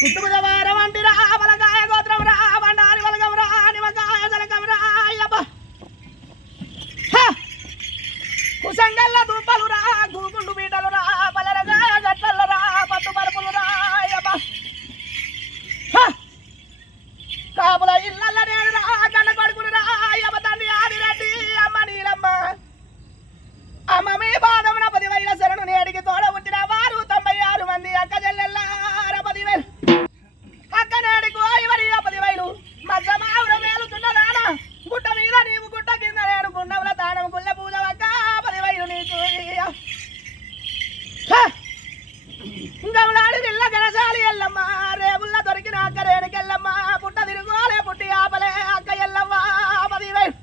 కుటుంబవారం వంటి రా వలగాయ గోత్రం రా వండారి వలగం రా నిమకాయ జలకం రా కుసంగల్ల దుంపలు రా గూగుండు బీటలు రా పలరగాయ గట్టలు రా పట్టు పరుపులు రా కాపుల ఇళ్ళ నేను రా కన్న కొడుకులు రా తండ్రి ఆదిరెడ్డి అమ్మ నీలమ్మ అమ్మ మీ బాధమున 10,000 శరణు నేడికి తోడ పుట్టిన వారు 96 మంది అక్క చెల్లెల్లార 10,000 అక్క నేడికి ఇవరి 10,000 మధ్య మావుర మేలుతున్న నాన్న గుట్ట మీద నీవు గుట్ట కింద నేను గుండముల తానం గుళ్ళ పూజ అక్క 10,000 నీకు గమలాడి నిల్ల గనసాలి ఎల్లమ్మ రేవుల్ల దొరికిన అక్క రేణుకెళ్ళమ్మ పుట్ట తిరుగోలే పుట్టి ఆపలే అక్క ఎల్లమ్మ 10,000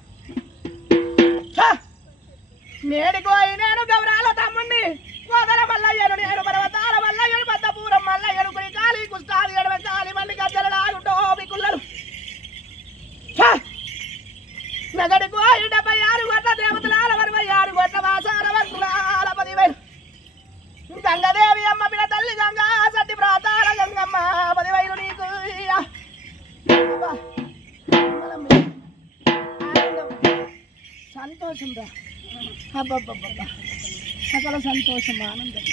నేడికోయి నేను గౌరాల తమ్ముణ్ణి కోదల మల్లయ్యను నేను పర్వతాల మల్లయ్యను పెద్దపూరం మల్లయ్యను కుడి కాలి కుష్టాలి ఎడమ కాలి మల్లి గజ్జలలాగుంటో బికుల్లరు నగడికో 76 గొట్ల దేవతలాల 66 గొట్ల వాసాల వర్కులాల 10,000 గంగదేవి అమ్మ బిడ తల్లి గంగా సట్టి ప్రాతాల గంగమ్మ 10,000 నీకు సంతోషం రా అబ్బబ్బబ్బ సకల సంతోషం ఆనందం